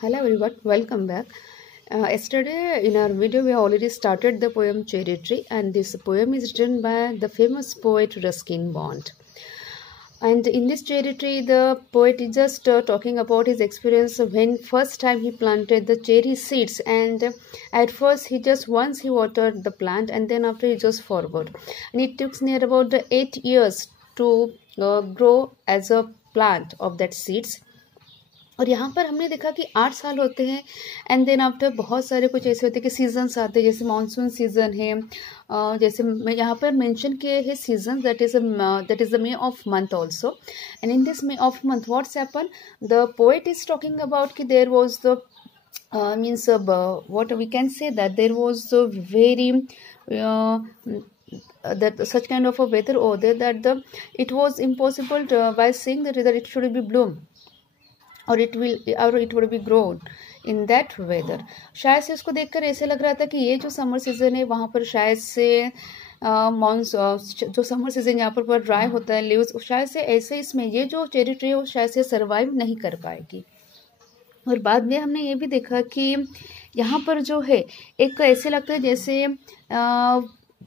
Hello everyone, welcome back. Yesterday in our video we already started the poem Cherry Tree, and this poem is written by the famous poet Ruskin Bond. And in this Cherry Tree the poet is just talking about his experience when first time he planted the cherry seeds, and at first he just once he watered the plant and then after he just forgot, and it took near about 8 years to grow as a plant of that seeds. और यहाँ पर हमने देखा कि 8 साल होते हैं and then after बहुत सारे कुछ ऐसे होते हैं कि सीजन्स आते हैं, जैसे मानसून सीजन है, जैसे मैं यहाँ पर मेंशन किए हैं season, that is the May of month also. And in this May of month what's happen, the poet is talking about कि there was the means what we can say, that there was a very that such kind of a weather over there that it was impossible by saying that it should be bloom और it would be grown in that weather. शायद से उसको देखकर ऐसे लग रहा था कि ये जो समर सीजन है वहाँ पर शायद से जो समर सीजन यहाँ पर ड्राई होता है लीव्स, शायद से ऐसे इसमें ये जो चेरी ट्री है वो शायद से सर्वाइव नहीं कर पाएगी. और बाद में हमने ये भी देखा कि यहाँ पर जो है एक ऐसे लगता है जैसे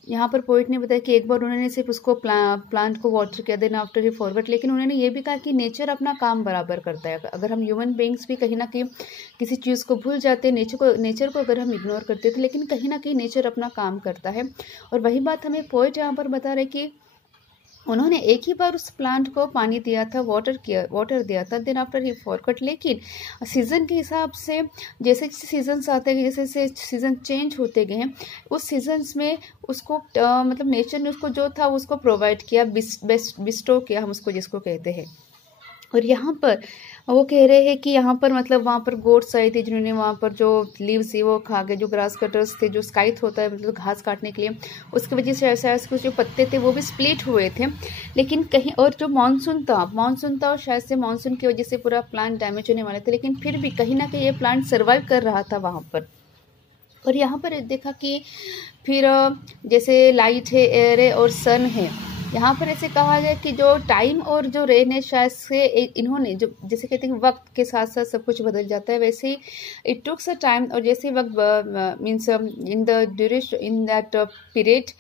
यहाँ पर पोइट ने बताया कि एक बार उन्होंने सिर्फ उसको प्लांट को वाटर किया, देन आफ्टर ही फॉरवर्ड, लेकिन उन्होंने ये भी कहा कि नेचर अपना काम बराबर करता है. अगर हम ह्यूमन बीइंग्स भी कहीं ना कहीं किसी चीज़ को भूल जाते हैं, नेचर को अगर हम इग्नोर करते थे, लेकिन कहीं ना कहीं नेचर अपना काम करता है. और वही बात हमें पोइट यहाँ पर बता रहे कि उन्होंने एक ही बार उस प्लांट को पानी दिया था, वाटर दिया था, देन आफ्टर ही फॉरगॉट. लेकिन सीज़न के हिसाब से जैसे जैसे सीजन्स आते गए, जैसे जैसे सीज़न चेंज होते गए हैं, उस सीजन्स में उसको मतलब नेचर ने उसको जो था उसको प्रोवाइड किया, बिस्टो किया, हम उसको जिसको कहते हैं. और यहाँ पर वो कह रहे हैं कि यहाँ पर मतलब वहाँ पर गोट्स आई थी जिन्होंने वहाँ पर जो लीव्स थी वो खा गए, जो ग्रास कटर्स थे, जो स्काइथ होता है मतलब घास काटने के लिए, उसकी वजह से शायद कुछ जो पत्ते थे वो भी स्प्लिट हुए थे. लेकिन कहीं और जो मानसून था और शायद से मानसून की वजह से पूरा प्लांट डैमेज होने वाले थे, लेकिन फिर भी कहीं ना कहीं ये प्लांट सर्वाइव कर रहा था वहाँ पर. और यहाँ पर देखा कि फिर जैसे लाइट है, एयर है और सन है, यहाँ पर ऐसे कहा जाए कि जो टाइम और जो रेन है शायद से इन्होंने जो जैसे कहते हैं कि वक्त के साथ साथ सब कुछ बदल जाता है, वैसे ही इट टुक्स अ टाइम. और जैसे वक्त means in the duration in that period,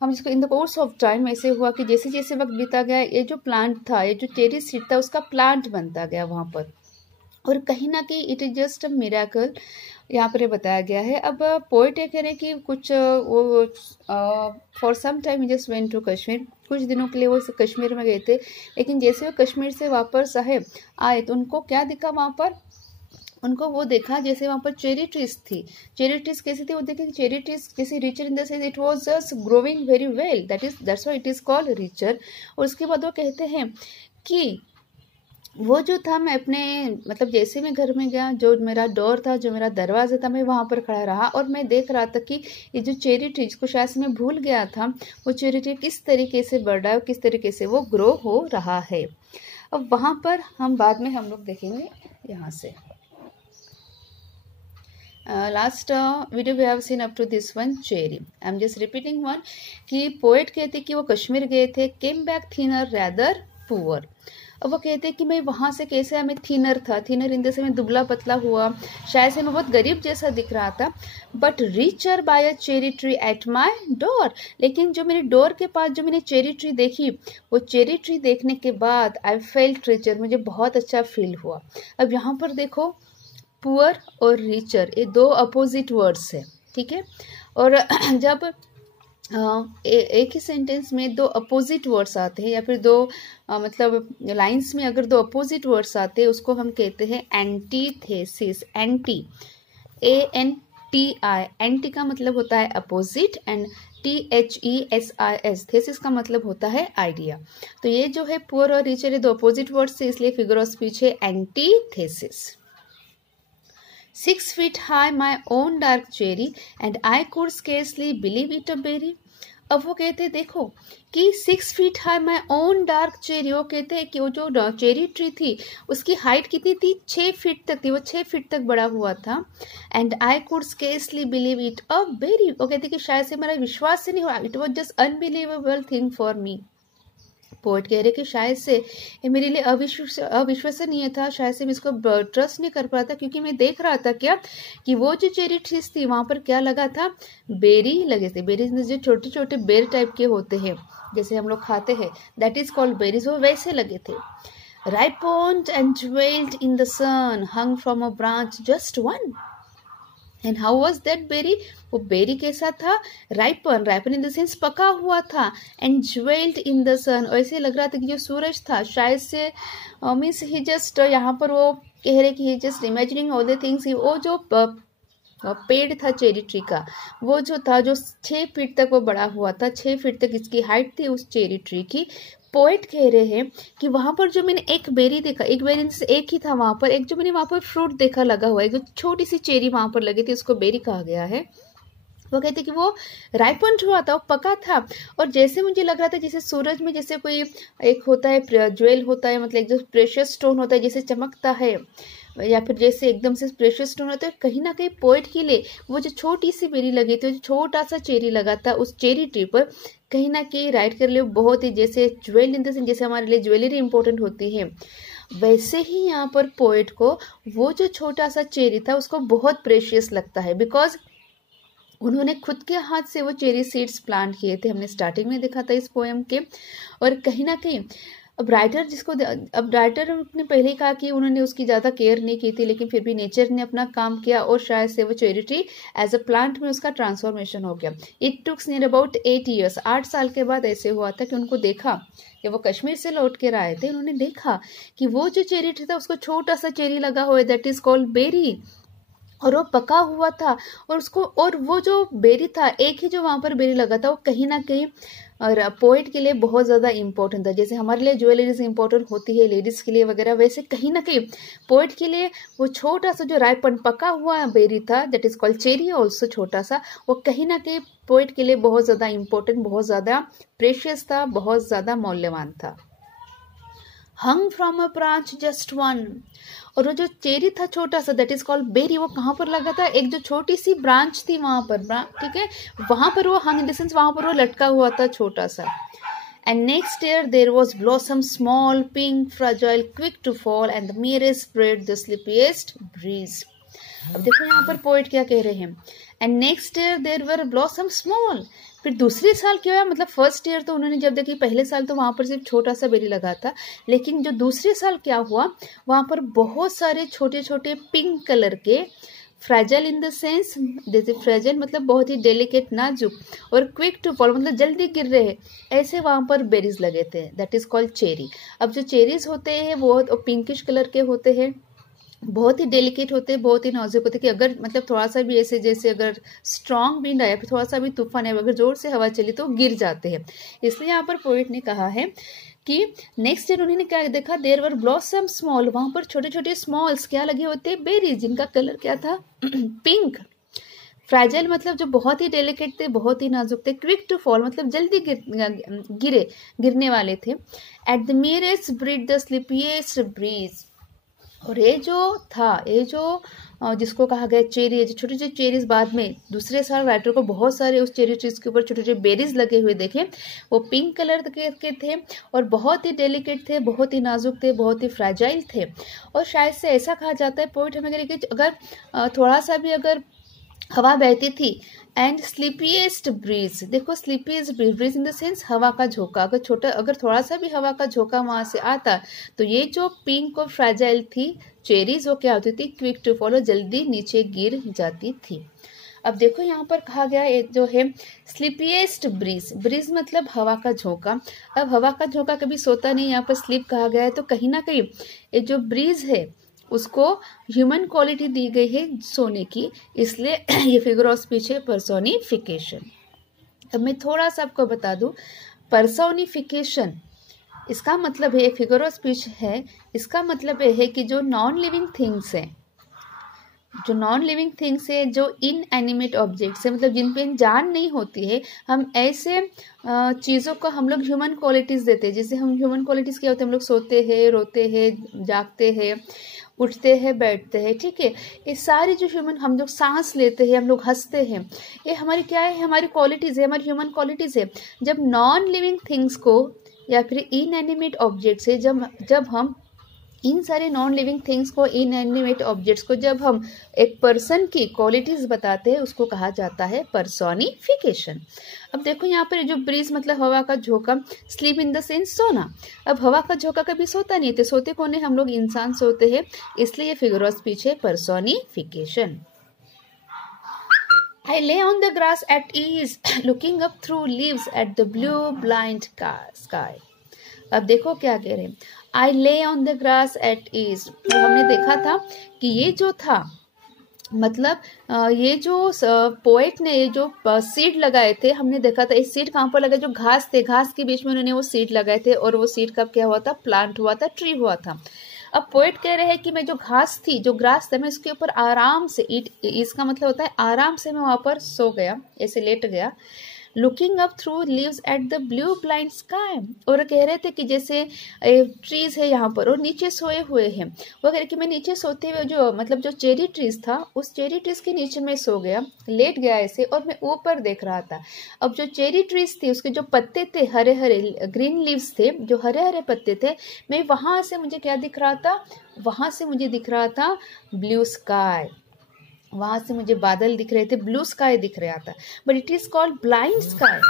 हम इसको in the course of time ऐसे हुआ कि जैसे जैसे वक्त बीता गया ये जो प्लांट था, ये जो चेरी सीड था, उसका प्लांट बनता गया वहाँ पर. और कहीं ना कहीं it is just a miracle यहाँ पर बताया गया है. अब पोइट ये कह रहे कि कुछ वो for some time just went to Kashmir, कुछ दिनों के लिए वो कश्मीर में गए थे, लेकिन जैसे वो कश्मीर से वापस आए तो उनको क्या दिखा वहाँ पर, उनको वो देखा जैसे वहाँ पर चेरी ट्रीज थी. चेरी ट्रीज कैसी थी वो देखे कि चेरी ट्रीज किसी richer in the sense it was just growing very well, that's why it is called richer. और उसके बाद वो कहते हैं कि वो जो था, मैं अपने मतलब जैसे मैं घर में गया, जो मेरा डोर था, जो मेरा दरवाज़ा था, मैं वहाँ पर खड़ा रहा और मैं देख रहा था कि ये जो चेरी ट्री जिसको शायद से मैं भूल गया था, वो चेरी ट्री किस तरीके से बढ़ रहा है, किस तरीके से वो ग्रो हो रहा है. अब वहाँ पर हम बाद में हम लोग देखेंगे यहाँ से. Last video we have seen up to this one cherry. I am just repeating one कि पोएट कहते कि वो कश्मीर गए थे, came back thinner rather poor. अब वो कहते हैं कि मैं वहाँ से कैसे हमें थिनर था, थिनर इन से मैं दुबला पतला हुआ, शायद से मैं बहुत गरीब जैसा दिख रहा था, but richer by a cherry tree at my door. लेकिन जो मेरे डोर के पास जो मैंने चेरी ट्री देखी, वो चेरी ट्री देखने के बाद आई फेल्ट रिचर, मुझे बहुत अच्छा फील हुआ. अब यहाँ पर देखो, पुअर और रिचर ये दो अपोजिट वर्ड्स है, ठीक है. और जब एक ही सेंटेंस में दो अपोजिट वर्ड्स आते हैं या फिर दो मतलब लाइंस में अगर दो अपोजिट वर्ड्स आते हैं, उसको हम कहते हैं एंटीथेसिस. एंटी, ANTI, एंटी का मतलब होता है अपोजिट, एंड THESIS, थेसिस का मतलब होता है आइडिया. तो ये जो है पुअर और रिचर, ये दो अपोजिट वर्ड्स है, इसलिए फिगर ऑफ स्पीच है antithesis. 6 feet high my own dark cherry and I could scarcely believe it a berry. अब वो कहते हैं देखो कि 6 feet high my own dark cherry, वो कहते हैं कि वो जो चेरी ट्री थी उसकी हाइट कितनी थी, 6 फीट तक थी, वो 6 फीट तक बड़ा हुआ था. And I could scarcely believe it a berry, वो कहते कि शायद से मेरा विश्वास से नहीं हुआ, it was just unbelievable thing for me. Poet कह रहे कि शायद से ये मेरे लिए अविश्वसनीय था, शायद से मैं इसको ट्रस्ट नहीं कर पा था, क्योंकि मैं देख रहा था क्या कि वो जो चेरी ट्रीज थी वहाँ पर क्या लगा था, बेरी लगे थे। बेरीज में जो छोटे छोटे बेर टाइप के होते हैं जैसे हम लोग खाते हैं, दैट इज कॉल्ड बेरीज, वो वैसे लगे थे। ripened and dwelled in the sun, hung from a branch just one. And how was that berry, वो बेरी कैसा था, राइपन इन द सेंस पका हुआ था, and jewelled in the sun, ऐसे लग रहा था कि जो सूरज था शायद से मीन्स ही जस्ट यहाँ पर वो कह रहे कि he just imagining all the things, वो जो पेड़ था चेरी ट्री का, वो जो था जो 6 फीट तक वो बड़ा हुआ था, 6 फीट तक इसकी हाइट थी उस चेरी ट्री की। पोएट कह रहे हैं कि वहां पर जो मैंने एक बेरी देखा, एक बेरी से एक ही था वहां पर, एक जो मैंने वहां पर फ्रूट देखा लगा हुआ है, जो छोटी सी चेरी वहां पर लगी थी उसको बेरी कहा गया है। वो कहते कि वो राइपन्ड हुआ था, वो पका था, और जैसे मुझे लग रहा था जैसे सूरज में जैसे कोई एक होता है ज्वेल होता है, मतलब एक जो प्रेशियस स्टोन होता है जैसे चमकता है, या फिर जैसे एकदम से प्रेशियस स्टोन होता है, कहीं ना कहीं पोएट के लिए वो जो छोटी सी बेरी लगी थी, जो छोटा सा चेरी लगा था उस चेरी ट्री पर, कहीं ना कहीं राइट कर लिए बहुत ही जैसे ज्वेल इन द सेंस जैसे हमारे लिए ज्वेलरी इंपॉर्टेंट होती है, वैसे ही यहाँ पर पोएट को वो जो छोटा सा चेरी था उसको बहुत प्रेशियस लगता है, बिकॉज उन्होंने खुद के हाथ से वो चेरी सीड्स प्लांट किए थे, हमने स्टार्टिंग में देखा था इस पोएम के। और कहीं ना कहीं अब राइटर ने पहले ही कहा कि उन्होंने उसकी ज़्यादा केयर नहीं की थी, लेकिन फिर भी नेचर ने अपना काम किया और शायद से वो cherry tree as a plant में उसका ट्रांसफॉर्मेशन हो गया। It took near about 8 years, 8 साल के बाद ऐसे हुआ था कि उनको देखा कि वो कश्मीर से लौट कर आए थे, उन्होंने देखा कि वो जो चेरी ट्री था उसको छोटा सा चेरी लगा हुआ है, दैट इज कॉल्ड बेरी, और वो पका हुआ था, और उसको और वो जो बेरी था, एक ही जो वहां पर बेरी लगा था, वो कहीं ना कहीं और पोएट के लिए बहुत ज़्यादा इंपॉर्टेंट था। जैसे हमारे लिए ज्वेलरीज इंपॉर्टेंट होती है लेडीज़ के लिए वगैरह, वैसे कहीं ना कहीं पोएट के लिए वो छोटा सा जो राइपन पका हुआ बेरी था, that is called cherry also, छोटा सा, वो कहीं ना कहीं पोएट के लिए बहुत ज़्यादा इंपॉर्टेंट, बहुत ज़्यादा प्रेशियस था, बहुत ज़्यादा मूल्यवान था। Hung from a branch just one, और वो जो चेरी था छोटा सा, दैट इज कॉल्ड बेरी, वो कहाँ पर लगा था, एक जो छोटी सी ब्रांच थी वहां पर, ठीक है, वहां पर वो हंग इन द सेंस वहां पर वो लटका हुआ था छोटा सा। And next year there was blossom small pink fragile quick to fall and the merest spread the slippiest breeze। अब देखो यहाँ पर पोएट क्या कह रहे हैं, and next year there were blossom small, फिर दूसरे साल क्या हुआ, मतलब फर्स्ट ईयर तो उन्होंने जब देखी, पहले साल तो वहां पर सिर्फ छोटा सा बेरी लगा था, लेकिन जो दूसरे साल क्या हुआ, वहां पर बहुत सारे छोटे छोटे पिंक कलर के, फ्रेजाइल इन द सेंस, जैसे फ्रेजाइल मतलब बहुत ही डेलिकेट नाजुक, और क्विक टू फॉल मतलब जल्दी गिर रहे हैं, ऐसे वहां पर बेरीज लगे थे, दैट इज कॉल्ड चेरी। अब जो चेरीज होते हैं वो पिंकिश कलर के होते हैं, बहुत ही डेलिकेट होते हैं, बहुत ही नाजुक होते हैं, कि अगर मतलब थोड़ा सा भी ऐसे जैसे अगर स्ट्रॉन्ग विंड आया, फिर थोड़ा सा भी तूफान है, अगर जोर से हवा चली तो गिर जाते हैं। इसलिए यहाँ पर पोएट ने कहा है कि नेक्स्ट ईयर उन्होंने क्या देखा, देयर वर ब्लॉसम स्मॉल, वहां पर छोटे छोटे स्मॉल्स क्या लगे होते हैं, बेरीज, जिनका कलर क्या था पिंक। फ्रेजाइल मतलब जो बहुत ही डेलिकेट थे, बहुत ही नाजुक थे। क्विक टू फॉल मतलब जल्दी गिरने वाले थे। At the merest breathe the slippiest breeze, और ये जो था, ये जो जिसको कहा गया चेरी, जो छोटे छोटे चेरीज, बाद में दूसरे साल राइटर को बहुत सारे उस चेरी ट्रीज के ऊपर छोटे छोटे बेरीज लगे हुए देखे, वो पिंक कलर के थे और बहुत ही डेलिकेट थे, बहुत ही नाजुक थे, बहुत ही फ्रेजाइल थे। और शायद से ऐसा कहा जाता है, पोएट हमें कह कि अगर थोड़ा सा भी अगर हवा बहती थी, एंड स्लीपीएस्ट ब्रीज, देखो स्लीपीएस्ट ब्रीज इन द सेंस हवा का झोंका, अगर थोड़ा सा भी हवा का झोंका वहां से आता, तो ये जो पिंक और फ्रेजाइल थी चेरीज, वो क्या होती थी, क्विक टू फॉलो, जल्दी नीचे गिर जाती थी। अब देखो यहाँ पर कहा गया एक जो है स्लीपीएस्ट ब्रीज, ब्रीज मतलब हवा का झोंका। अब हवा का झोंका कभी सोता नहीं, यहाँ पर स्लीप कहा गया है, तो कहीं ना कहीं ये जो ब्रीज है उसको ह्यूमन क्वालिटी दी गई है सोने की, इसलिए ये फिगर ऑफ स्पीच है पर्सोनिफिकेशन। अब मैं थोड़ा सा आपको बता दूं, पर्सोनिफिकेशन इसका मतलब है, फिगर ऑफ स्पीच है, इसका मतलब है कि जो नॉन लिविंग थिंग्स हैं, जो नॉन लिविंग थिंग्स है, जो इनएनिमेट ऑब्जेक्ट्स है, मतलब जिन पे जान नहीं होती है, हम ऐसे चीज़ों को हम लोग ह्यूमन क्वालिटीज़ देते हैं। जैसे हम ह्यूमन क्वालिटीज़ क्या होते हैं, हम लोग सोते हैं, रोते हैं, जागते हैं, उठते हैं, बैठते हैं, ठीक है, ये सारी जो ह्यूमन, हम लोग सांस लेते हैं, हम लोग हंसते हैं, ये हमारी क्या है, हमारी क्वालिटीज़ है, हमारी ह्यूमन क्वालिटीज़ है। जब नॉन लिविंग थिंग्स को या फिर इनएनिमेट ऑब्जेक्ट से जब हम इन सारे नॉन लिविंग थिंग्स को, इनएनिमेट ऑब्जेक्ट्स को जब हम एक पर्सन की क्वालिटीज बताते हैं उसको कहा जाता है पर्सोनिफिकेशन। अब देखो यहाँ पर जो ब्रीज मतलब हवा का झोंका, स्लीप इन द सेंस सोना। अब हवा का झोंका कभी सोता नहीं थे, सोते कौन है? हम लोग इंसान सोते हैं, इसलिए ये फिगर ऑफ स्पीच है personification. I lay on the grass at ease, looking up through leaves at the blue blind sky. अब देखो क्या कह रहे हैं, I lay on the grass at ease। तो हमने देखा था कि ये जो था मतलब ये जो पोएट ने ये जो सीड लगाए थे, हमने देखा था इस सीड कहाँ पर लगे, जो घास थे, घास के बीच में उन्होंने वो सीड लगाए थे और वो सीड कब क्या हुआ था? प्लांट हुआ था, ट्री हुआ था। अब पोएट कह रहे हैं कि मैं जो घास थी, जो ग्रास था, मैं उसके ऊपर आराम से, इसका मतलब होता है आराम से मैं वहां पर सो गया, ऐसे लेट गया। Looking up through leaves at the blue blind sky. और कह रहे थे कि जैसे ट्रीज है यहाँ पर और नीचे सोए हुए हैं, वो कह रहे कि मैं नीचे सोते हुए जो मतलब जो चेरी ट्रीज था, उस चेरी ट्रीज के नीचे मैं सो गया, लेट गया ऐसे, और मैं ऊपर देख रहा था। अब जो चेरी ट्रीज थी उसके जो पत्ते थे हरे हरे, ग्रीन लीव्स थे, जो हरे हरे पत्ते थे, मैं वहां से मुझे क्या दिख रहा था? वहां से मुझे दिख रहा था ब्लू स्काई, वहां से मुझे बादल दिख रहे थे, ब्लू स्काई दिख रहा था। But it is called blind sky.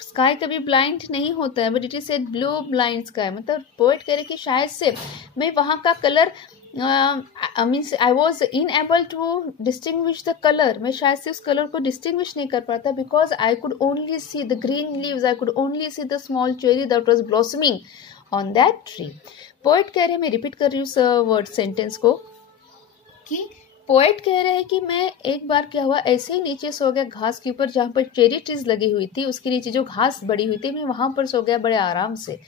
Sky कभी ब्लाइंड नहीं होता है, but it is a blue blind sky. मतलब पोएट कह रहे कि शायद से मैं वहां का colour means I was unable to distinguish the colour, मैं शायद से उस कलर को डिस्टिंग्विश नहीं कर पाता, because I could only see the green leaves, I could only see the small cherry that was blossoming on that tree. Poet कह रहे, मैं रिपीट कर रही हूँ वर्ड सेंटेंस को, कि पोएट कह रहे हैं कि मैं एक बार क्या हुआ, ऐसे ही नीचे सो गया घास के ऊपर, जहाँ पर चेरी ट्रीज लगी हुई थी उसके नीचे जो घास बड़ी हुई थी, मैं वहां पर सो गया बड़े आराम से।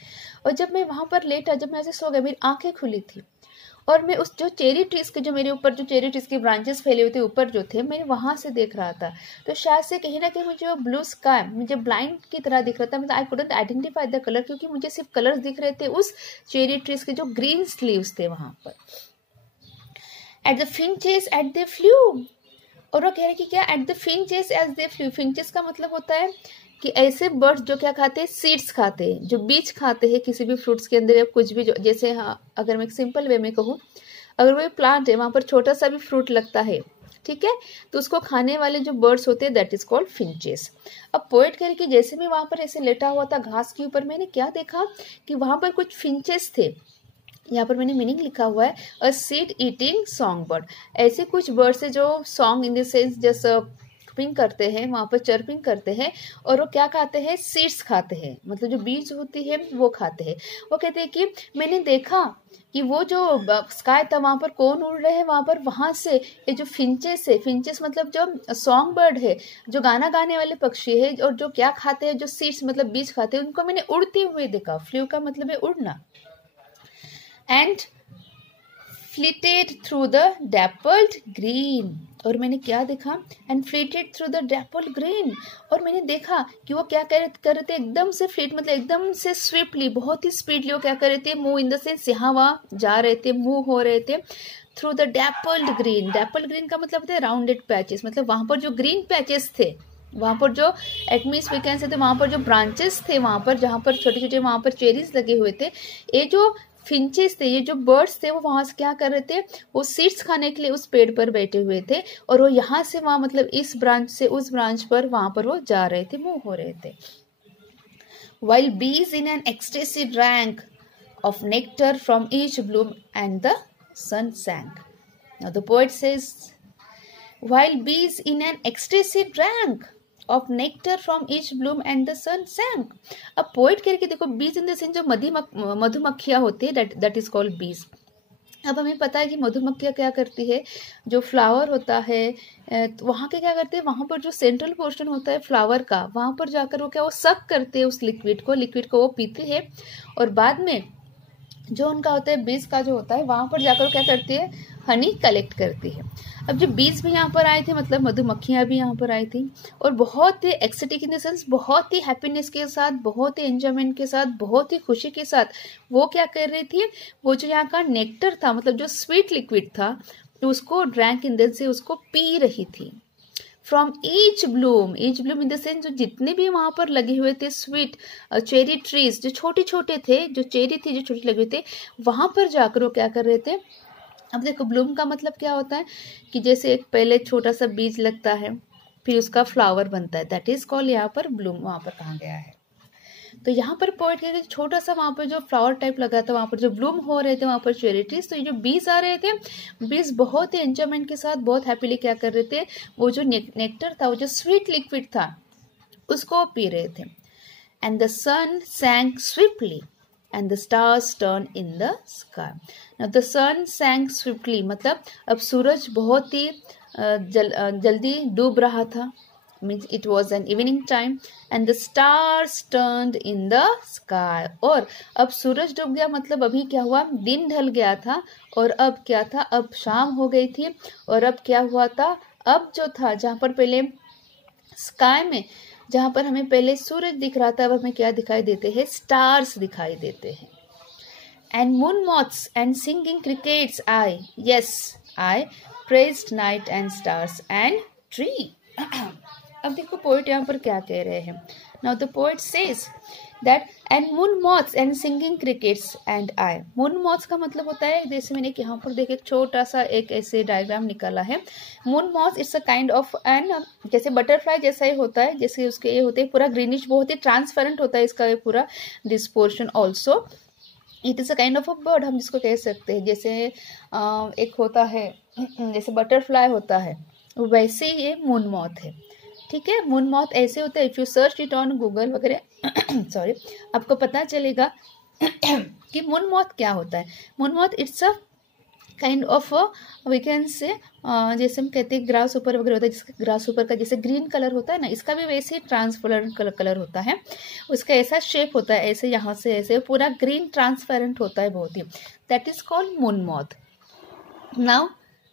और जब मैं वहां पर लेटा, जब मैं ऐसे सो गया, मेरी आंखें खुली थी और मैं उस जो चेरी ट्रीज के, जो मेरे ऊपर जो चेरी ट्रीज के ब्रांचेस फैले हुए थे ऊपर जो थे, मैं वहां से देख रहा था। तो शायद से कहीं ना कहीं मुझे ब्लू स्काई मुझे ब्लाइंड की तरह दिख रहा था, मतलब I couldn't identify the colour, क्योंकि मुझे सिर्फ कलर्स दिख रहे थे उस चेरी ट्रीज के जो ग्रीन लीव्स थे वहां पर। At the finches at they flew. और वो कह रहे कि क्या? At the finches as they flew. Finches का मतलब होता है कि ऐसे बर्ड्स जो क्या खाते हैं? सीड्स खाते हैं, जो बीज खाते हैं किसी भी फ्रूट्स के अंदर या कुछ भी, जो जैसे, हाँ अगर मैं एक सिंपल वे में कहूँ, अगर वो प्लांट है वहां पर छोटा सा भी फ्रूट लगता है, ठीक है, तो उसको खाने वाले जो बर्ड्स होते हैं दैट इज कॉल्ड फिंचेस। अब पोएट कह रहे कि जैसे मैं वहां पर ऐसे लेटा हुआ था घास के ऊपर, मैंने क्या देखा कि वहां पर कुछ फिंचेस थे। यहाँ पर मैंने मीनिंग लिखा हुआ है a seed eating song bird. ऐसे कुछ बर्ड्स है जो सॉन्ग इन द सेंस जैसे चर्पिंग करते हैं, वहाँ पर चर्पिंग करते हैं, और वो क्या खाते हैं? सीड्स खाते हैं, मतलब जो बीज होती है वो खाते हैं। वो कहते हैं कि मैंने देखा कि वो जो स्काई था वहाँ पर कौन उड़ रहे हैं, वहाँ पर वहाँ से ये जो फिंचेस है, फिंचेस मतलब जो सॉन्ग बर्ड है, जो गाना गाने वाले पक्षी है, और जो क्या खाते हैं? जो सीड्स मतलब बीज खाते हैं, उनको मैंने उड़ते हुए देखा। फ्लू का मतलब है उड़ना। And flitted through the dappled green. और मैंने क्या देखा? And flitted through the dappled green. और मैंने देखा कि वो क्या कर रहे थे? एकदम से फ्लिट मतलब एकदम से स्विफ्टली, बहुत ही स्पीडली वो क्या कर रहे थे? मूव इन द सेंस यहाँ वहाँ जा रहे थे, मूव हो रहे थे through the dappled green. डैपल्ड green का मतलब होता है राउंडेड पैचेस, मतलब वहां पर जो ग्रीन पैचेस थे, वहां पर जो एटमीस वी कैन से थे, वहां पर जो ब्रांचेस थे, वहां पर जहां पर छोटे छोटे वहां पर चेरीज लगे हुए थे, ये जो फिंचेस थे, ये जो बर्ड्स थे, वो वहां से क्या कर रहे थे? वो सीड्स खाने के लिए उस पेड़ पर बैठे हुए थे, और वो यहाँ से वहां मतलब इस ब्रांच से उस ब्रांच पर वहां पर वो जा रहे थे, मूव हो रहे थे। While bees in an ecstasy drank of nectar from each bloom and the sun sank. Now the poet says, while bees in an ecstasy drank of nectar from each bloom and the sun sank. अब poet कह रहे कि देखो बीज इन the sense जो मधुमक्खियां होती है, दैट इज कॉल्ड बीज। अब हमें पता है कि मधुमक्खियां क्या करती है, जो फ्लावर होता है तो वहाँ के क्या करते हैं, वहाँ पर जो सेंट्रल पोर्शन होता है फ्लावर का, वहाँ पर जाकर वो क्या, वो सक करते हैं उस लिक्विड को वो पीते हैं, और बाद में जो उनका होता है बीज का जो होता है, वहाँ पर जाकर क्या करती है? हनी कलेक्ट करती है। अब जो बीज भी यहाँ पर आए थे, मतलब मधुमक्खियाँ भी यहाँ पर आई थी, और बहुत ही एक्साइटिंग इन द सेंस, बहुत ही हैप्पीनेस के साथ, बहुत ही एंजॉयमेंट के साथ, बहुत ही खुशी के साथ वो क्या कर रही थी? वो जो यहाँ का नेक्टर था, मतलब जो स्वीट लिक्विड था, तो उसको ड्रैंक इन देन से उसको पी रही थी। From each Bloom in the sense जो जितने भी वहां पर लगे हुए थे स्वीट चेरी ट्रीज, जो छोटे छोटे थे, जो चेरी थी जो छोटे लगे हुए थे, वहां पर जाकर वो क्या कर रहे थे। अब देखो ब्लूम का मतलब क्या होता है कि जैसे एक पहले छोटा सा बीज लगता है, फिर उसका फ्लावर बनता है, दैट इज कॉल्ड यहाँ पर ब्लूम, वहां पर कहा गया है। तो यहाँ पर पोएट कहते हैं छोटा सा वहाँ पर जो फ्लावर टाइप लगा था, वहाँ पर जो ब्लूम हो रहे थे वहाँ पर चेरी ट्रीज, तो ये जो बीज आ रहे थे, बीज बहुत ही एंजॉयमेंट के साथ बहुत हैप्पीली क्या कर रहे थे, वो जो नेक्टर था, वो जो स्वीट लिक्विड था उसको पी रहे थे। And the sun sank swiftly and the stars turn in the sky. Now the sun sank swiftly मतलब अब सूरज बहुत ही जल्दी डूब रहा था, means it was an evening time and the stars turned in the sky। और अब सूरज डूब गया मतलब अभी क्या हुआ, दिन ढल गया था और अब क्या था, अब शाम हो गई थी। और अब क्या हुआ था, अब जो था जहाँ पर पहले स्काई में जहाँ पर हमें पहले सूरज दिख रहा था, अब हमें क्या दिखाई देते हैं, स्टार्स दिखाई देते हैं। And moon moths and singing crickets I, yes I praised night and stars and tree. अब देखो पोएट यहाँ पर क्या कह रहे हैं। Now the poet says that and moon moths and singing crickets and I. Moon moths का मतलब होता है, जैसे मैंने यहाँ पर देखे एक छोटा सा एक ऐसे डायग्राम निकाला है। Moon moths it's a kind of an, जैसे बटरफ्लाई जैसा ही होता है, जैसे उसके ये होते हैं पूरा ग्रीनिश, बहुत ही ट्रांसपेरेंट होता है इसका ये पूरा this portion also. It is a kind of a bird, हम जिसको कह सकते हैं, जैसे एक होता है जैसे बटरफ्लाई होता है, वैसे ही ये मून मॉथ है। ठीक है, मून मॉथ ऐसे होता है, if you search it on Google वगैरह सॉरी, आपको पता चलेगा कि मून मॉथ क्या होता है। Moon moth it's a kind of we can say जैसे हम कहते हैं ग्रास ऊपर वगैरह होता है, जिसका ग्रास ऊपर का जैसे ग्रीन कलर होता है ना, इसका भी वैसे ही ट्रांसपेरेंट कलर होता है, उसका ऐसा शेप होता है, ऐसे यहाँ से ऐसे पूरा ग्रीन ट्रांसपेरेंट होता है बहुत ही, that is called moon moth. Now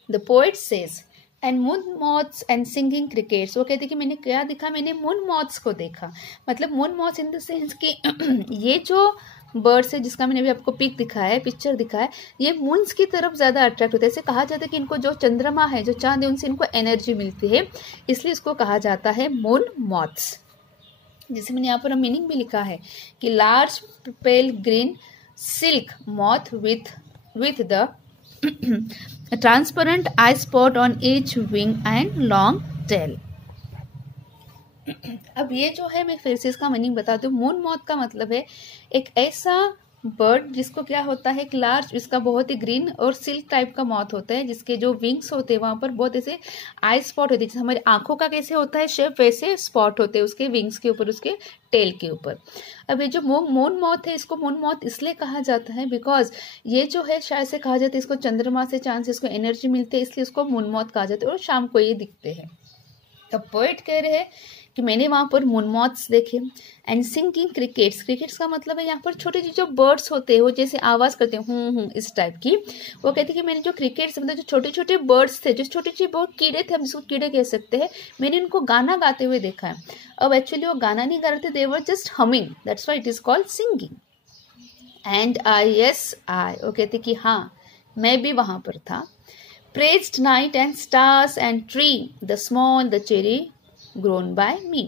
the poet says and moon moths and singing crickets, वो कहते हैं कि मैंने क्या देखा, मैंने मून मॉथ्स को देखा, मतलब moon moths in the sense कि ये जो बर्ड्स है जिसका मैंने अभी आपको पिक दिखाया है, पिक्चर दिखाया है, ये मून्स की तरफ ज़्यादा अट्रैक्ट होता है। ऐसे कहा जाता है कि इनको जो चंद्रमा है, जो चांद है, उनसे इनको एनर्जी मिलती है, इसलिए इसको कहा जाता है मून मॉथ्स। जैसे मैंने यहाँ पर मीनिंग भी लिखा है कि large pale green silk moth with the transparent eye spot on each wing and long tail. अब ये जो है मैं फिर से इसका मीनिंग बता दूं, मून मॉथ का मतलब है एक ऐसा बर्ड जिसको क्या होता है, एक लार्ज, इसका बहुत ही ग्रीन और सिल्क टाइप का मॉथ होता है, जिसके जो विंग्स होते हैं वहां पर बहुत ऐसे आई स्पॉट होते हैं, जैसे हमारी आंखों का कैसे होता है शेप, वैसे स्पॉट होते हैं उसके विंग्स के ऊपर, उसके टेल के ऊपर। अब ये जो मून मॉथ है, इसको मून मॉथ इसलिए कहा जाता है बिकॉज ये जो है शायद से कहा जाता है इसको चंद्रमा से, चांद से इसको एनर्जी मिलती है, इसलिए इसको मून मॉथ कहा जाता है और शाम को ये दिखते हैं। तो पोएट कह रहे हैं कि मैंने वहाँ पर मून मॉथ्स देखे एंड सिंगिंग क्रिकेट्स, क्रिकेट्स का मतलब है यहाँ पर छोटे जो बर्ड्स होते हैं वो जैसे आवाज़ करते हैं इस टाइप की, वो कहते हैं कि मैंने जो क्रिकेट्स मतलब जो छोटे छोटे बर्ड्स थे, जो छोटे छोटे बहुत कीड़े थे, हम जिसको कीड़े कह सकते हैं, मैंने उनको गाना गाते हुए देखा है। अब एक्चुअली वो गाना नहीं गा रहे थे, they were just humming, that's why it is called singing. And I, yes I, वो कहते कि हाँ मैं भी वहाँ पर था। Praised night and stars and tree the small the cherry grown by me.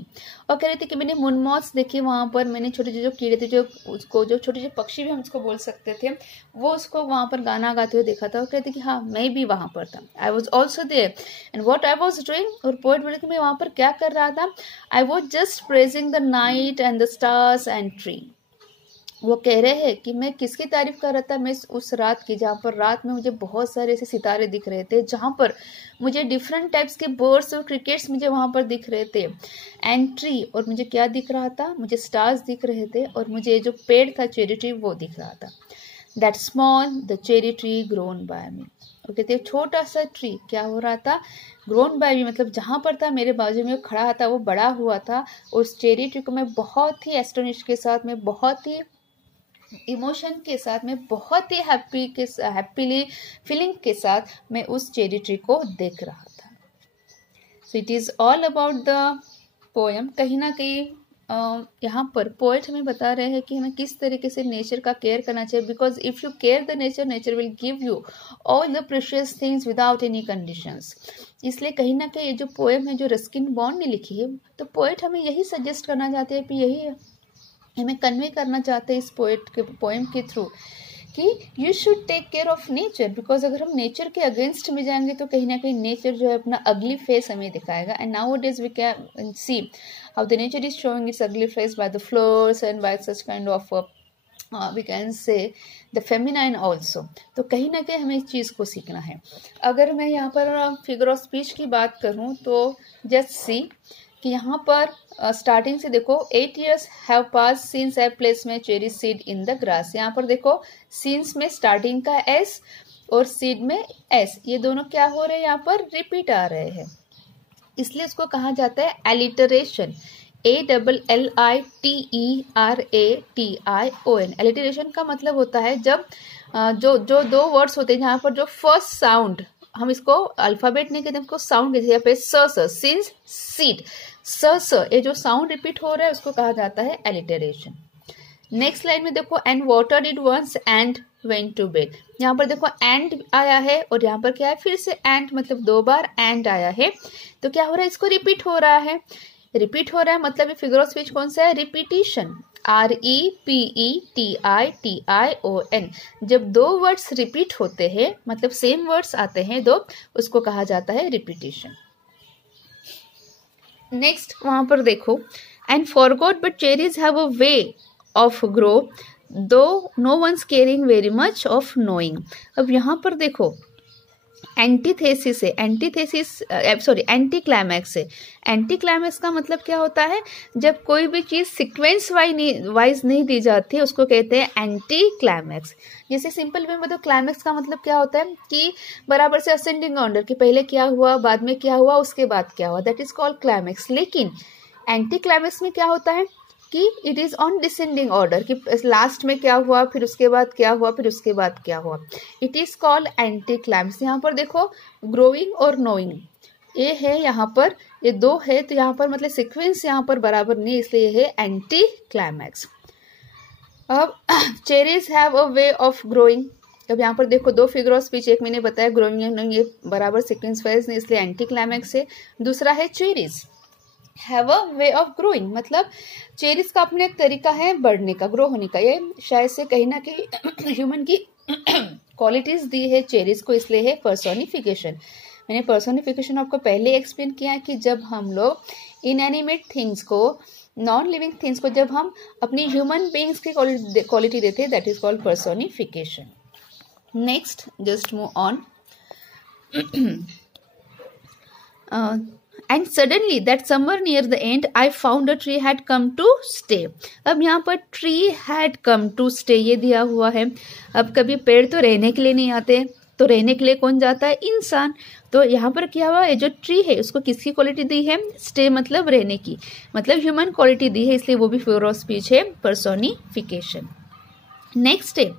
और कह रहे थे कि मैंने मून मॉथ्स देखे वहाँ पर, मैंने छोटे जो कीड़े थे, जो उसको जो छोटे छोटे पक्षी भी हम उसको बोल सकते थे, वो उसको वहाँ पर गाना गाते हुए देखा था। और कहते कि हाँ मैं भी वहाँ पर था, I was also there and what I was doing. और पोएट बोले कि मैं वहाँ पर क्या कर रहा था, I was just praising the night and the stars and tree. वो कह रहे हैं कि मैं किसकी तारीफ कर रहा था, मैं उस रात की जहाँ पर रात में मुझे बहुत सारे ऐसे सितारे दिख रहे थे, जहाँ पर मुझे डिफरेंट टाइप्स के बर्ड्स और क्रिकेट्स मुझे वहाँ पर दिख रहे थे, एंड ट्री, और मुझे क्या दिख रहा था, मुझे स्टार्स दिख रहे थे, और मुझे जो पेड़ था चेरी ट्री वो दिख रहा था। That small the cherry tree grown by me. वो कहते हैं छोटा सा ट्री क्या हो रहा था, ग्रोन बाय मी, मतलब जहाँ पर था मेरे बाजू में खड़ा था वो बड़ा हुआ था। उस चेरी ट्री को मैं बहुत ही एस्टोनिश के साथ, मैं बहुत ही इमोशन के साथ, मैं बहुत ही हैप्पीली फीलिंग के साथ मैं उस चेरी ट्री को देख रहा था। So it is all about the poem. कहीं ना कहीं यहाँ पर पोएट हमें बता रहे हैं कि हमें किस तरीके से नेचर का केयर करना चाहिए, because if you care the nature, nature will give you all the precious things without any conditions. इसलिए कहीं ना कहीं ये जो पोएम है जो रस्किन बॉन्ड ने लिखी है, तो पोएट हमें यही सजेस्ट करना चाहते हैं कि यही हमें कन्वे करना चाहते हैं इस पोएट के पोएम के थ्रू कि you should take care of nature. Because अगर हम नेचर के अगेंस्ट में जाएंगे तो कहीं ना कहीं नेचर जो है अपना अगली फेस हमें दिखाएगा। And nowadays we can see how the nature is showing its ugly face by the floods and by such kind of we can say the feminine also. तो कहीं ना कहीं हमें इस चीज़ को सीखना है। अगर मैं यहाँ पर फिगर ऑफ स्पीच की बात करूँ तो जस्ट सी कि यहाँ पर स्टार्टिंग से देखो 8 years have pass since I place में cherry seed in the grass. यहाँ पर देखो सिंस में स्टार्टिंग का एस और सीड में एस, ये दोनों क्या हो रहे हैं, यहाँ पर रिपीट आ रहे हैं, इसलिए उसको कहा जाता है एलिटरेशन। ALLITERATION। एलिटरेशन का मतलब होता है जब जो दो वर्ड्स होते हैं जहाँ पर जो फर्स्ट साउंड, हम इसको अल्फाबेट नहीं कहते, हमको साउंड कहते हैं। यहाँ पे सिंस सीड स ये जो साउंड रिपीट हो रहा है उसको कहा जाता है एलिटरेशन। नेक्स्ट लाइन में देखो and water did once and went to bed. यहाँ पर देखो एंड आया है और यहाँ पर क्या है, फिर से एंड, मतलब 2 बार एंड आया है। तो क्या हो रहा है, इसको रिपीट हो रहा है। रिपीट हो रहा है मतलब ये फिगर ऑफ स्पीच कौन सा है, रिपीटिशन। REPETITION। जब 2 वर्ड्स रिपीट होते हैं मतलब सेम वर्ड्स आते हैं दो, उसको कहा जाता है रिपीटिशन। नेक्स्ट वहां पर देखो and forgot but cherries have a way of grow though no one's caring very much of knowing. अब यहाँ पर देखो एंटीथेसिस है, एंटी क्लाइमैक्स है। एंटी क्लाइमैक्स का मतलब क्या होता है, जब कोई भी चीज़ सीक्वेंस वाइज नहीं दी जाती उसको कहते हैं एंटी क्लाइमैक्स। जैसे सिंपल वे में तो क्लाइमैक्स का मतलब क्या होता है कि बराबर से असेंडिंग ऑर्डर, कि पहले क्या हुआ, बाद में क्या हुआ, उसके बाद क्या हुआ, दैट इज कॉल्ड क्लाइमैक्स। लेकिन एंटी क्लाइमैक्स में क्या होता है कि it is on descending order, कि लास्ट में क्या हुआ, फिर उसके बाद क्या हुआ, फिर उसके बाद क्या हुआ। It is called anti climax. यहाँ पर देखो ग्रोइंग और नोइंग ये है, यहाँ पर ये 2 है, तो यहाँ पर मतलब सीक्वेंस यहाँ पर बराबर नहीं, इसलिए ये है एंटी क्लाइमैक्स। अब cherries have a way of growing. अब यहाँ पर देखो 2 फिगर ऑफ स्पीच, एक मैंने बताया ग्रोइंग एंड नोइंग, ये बराबर सीक्वेंस वाइज नहीं, इसलिए एंटी क्लाइमैक्स है। दूसरा है cherries have a way of growing, मतलब चेरीज का अपने एक तरीका है बढ़ने का, ग्रो होने का। ये शायद से कहीं ना कहीं ह्यूमन की क्वालिटीज दी है चेरीज को, इसलिए है पर्सोनिफिकेशन। मैंने पर्सोनिफिकेशन आपको पहले एक्सप्लेन किया है कि जब हम लोग इनएनिमेट थिंग्स को, नॉन लिविंग थिंग्स को जब हम अपनी ह्यूमन बीइंग्स की क्वालिटी देते हैं, that is called personification. Next just move on. And suddenly that somewhere near the end I found a tree had come to stay। अब यहाँ पर tree had come to stay ये दिया हुआ है। अब कभी पेड़ तो रहने के लिए नहीं आते, तो रहने के लिए कौन जाता है, इंसान। तो यहाँ पर क्या हुआ, ये जो ट्री है उसको किसकी क्वालिटी दी है, स्टे मतलब रहने की, मतलब ह्यूमन क्वालिटी दी है, इसलिए वो भी फिगर ऑफ स्पीच है, पर्सोनिफिकेशन। नेक्स्ट है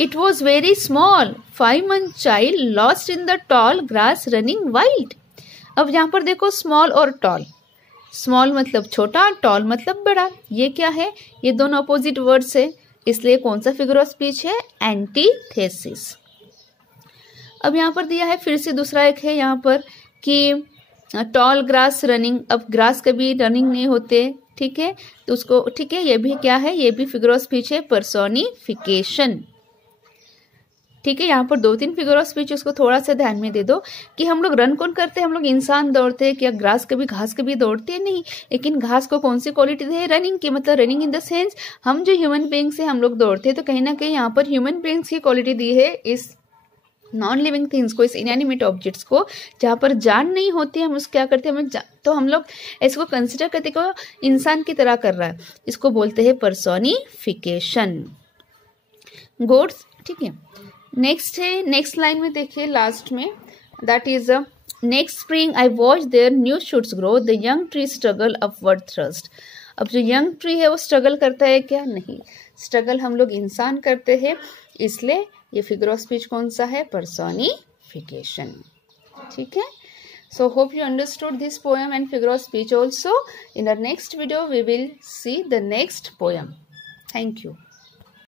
it was very small 5 month child lost in the tall grass running wild। अब यहाँ पर देखो स्मॉल और टॉल, स्मॉल मतलब छोटा, टॉल मतलब बड़ा, ये क्या है, ये दोनों अपोजिट वर्ड्स है, इसलिए कौन सा फिगर ऑफ स्पीच है, एंटीथेसिस। अब यहाँ पर दिया है फिर से दूसरा एक है यहाँ पर कि टॉल ग्रास रनिंग। अब ग्रास कभी रनिंग नहीं होते, ठीक है, तो उसको ठीक है, ये भी क्या है, ये भी फिगर ऑफ स्पीच है, पर्सोनिफिकेशन। ठीक है, यहाँ पर 2-3 फिगर ऑफ स्पीच, उसको थोड़ा सा ध्यान में दे दो कि हम लोग रन कौन करते हैं, हम लोग इंसान दौड़ते हैं, क्या ग्रास कभी घास कभी दौड़ते हैं, नहीं। लेकिन घास को कौन सी क्वालिटी दी है, रनिंग की, मतलब रनिंग इन द सेंस हम जो ह्यूमन बीइंग्स से हम लोग दौड़ते हैं, तो कहीं ना कहीं यहाँ पर ह्यूमन बीइंग्स की क्वालिटी दी है इस नॉन लिविंग थिंग्स को, इस इनएनिमेट ऑब्जेक्ट्स को, जहाँ पर जान नहीं होती है, हम उसको क्या करते हैं, तो हम लोग इसको कंसिडर करते को इंसान की तरह कर रहा है, इसको बोलते हैं पर्सोनिफिकेशन। गोड्स, ठीक है। नेक्स्ट है, नेक्स्ट लाइन में देखिए लास्ट में, that is next spring I watch their new shoots grow the young tree struggle upward thrust. अब जो यंग ट्री है वो स्ट्रगल करता है क्या, नहीं, स्ट्रगल हम लोग इंसान करते हैं, इसलिए ये फिगर ऑफ स्पीच कौन सा है, पर्सोनिफिकेशन। ठीक है, So hope you understood this poem and figure of speech also. In our next video, we will see the next poem. Thank you.